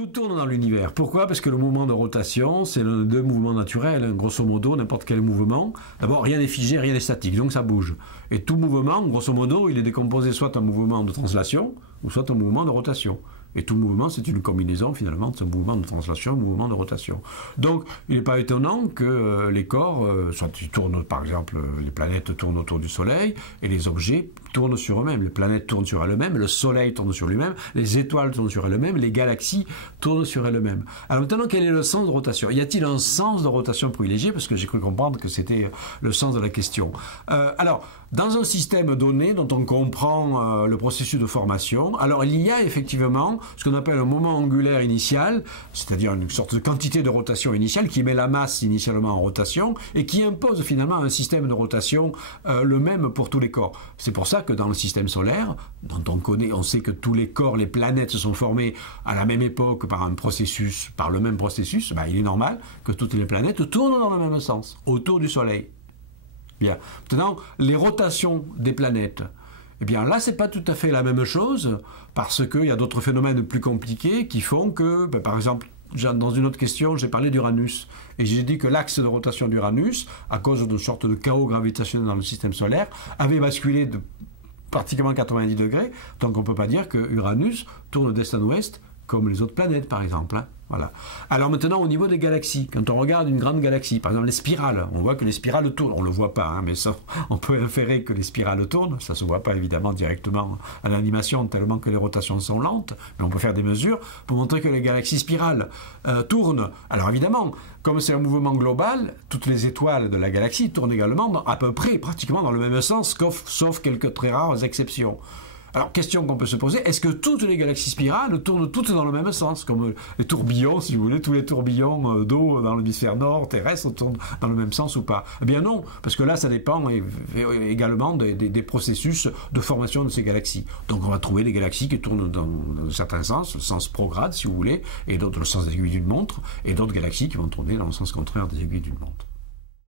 Tout tourne dans l'univers. Pourquoi? Parce que le mouvement de rotation, c'est le deux mouvements naturels. Grosso modo, n'importe quel mouvement. D'abord, rien n'est figé, rien n'est statique, donc ça bouge. Et tout mouvement, grosso modo, il est décomposé soit en mouvement de translation, ou soit en mouvement de rotation. Et tout mouvement, c'est une combinaison finalement de ce mouvement de translation et mouvement de rotation. Donc, il n'est pas étonnant que les corps, soit ils tournent, par exemple, les planètes tournent autour du Soleil, et les objets tournent sur eux-mêmes. Les planètes tournent sur elles-mêmes, le Soleil tourne sur lui-même, les étoiles tournent sur elles-mêmes, les galaxies tournent sur elles-mêmes. Alors maintenant, quel est le sens de rotation? Y a-t-il un sens de rotation privilégié? Parce que j'ai cru comprendre que c'était le sens de la question. Alors, dans un système donné dont on comprend le processus de formation, alors il y a effectivement ce qu'on appelle un moment angulaire initial, c'est-à-dire une sorte de quantité de rotation initiale qui met la masse initialement en rotation et qui impose finalement un système de rotation le même pour tous les corps. C'est pour ça que dans le système solaire, dont on sait que tous les corps, les planètes se sont formés à la même époque par le même processus, il est normal que toutes les planètes tournent dans le même sens, autour du Soleil. Bien. Maintenant, les rotations des planètes, eh bien là, c'est pas tout à fait la même chose, parce qu'il y a d'autres phénomènes plus compliqués qui font que, par exemple, dans une autre question, j'ai parlé d'Uranus, et j'ai dit que l'axe de rotation d'Uranus, à cause d'une sorte de chaos gravitationnel dans le système solaire, avait basculé de pratiquement 90 degrés, donc on ne peut pas dire que Uranus tourne d'est en ouest, comme les autres planètes, par exemple. Voilà. Alors maintenant, au niveau des galaxies, quand on regarde une grande galaxie, par exemple les spirales, on voit que les spirales tournent. On ne le voit pas, mais ça, on peut inférer que les spirales tournent. Ça ne se voit pas évidemment directement à l'animation, tellement que les rotations sont lentes, mais on peut faire des mesures pour montrer que les galaxies spirales tournent. Alors évidemment, comme c'est un mouvement global, toutes les étoiles de la galaxie tournent également à peu près, pratiquement dans le même sens, sauf quelques très rares exceptions. Alors, question qu'on peut se poser, est-ce que toutes les galaxies spirales tournent toutes dans le même sens? Comme les tourbillons, si vous voulez, tous les tourbillons d'eau dans l'hémisphère nord terrestre tournent dans le même sens ou pas? Eh bien non, parce que là, ça dépend également des processus de formation de ces galaxies. Donc on va trouver des galaxies qui tournent dans un certain sens, le sens prograde, si vous voulez, et d'autres le sens des aiguilles d'une montre, et d'autres galaxies qui vont tourner dans le sens contraire des aiguilles d'une montre.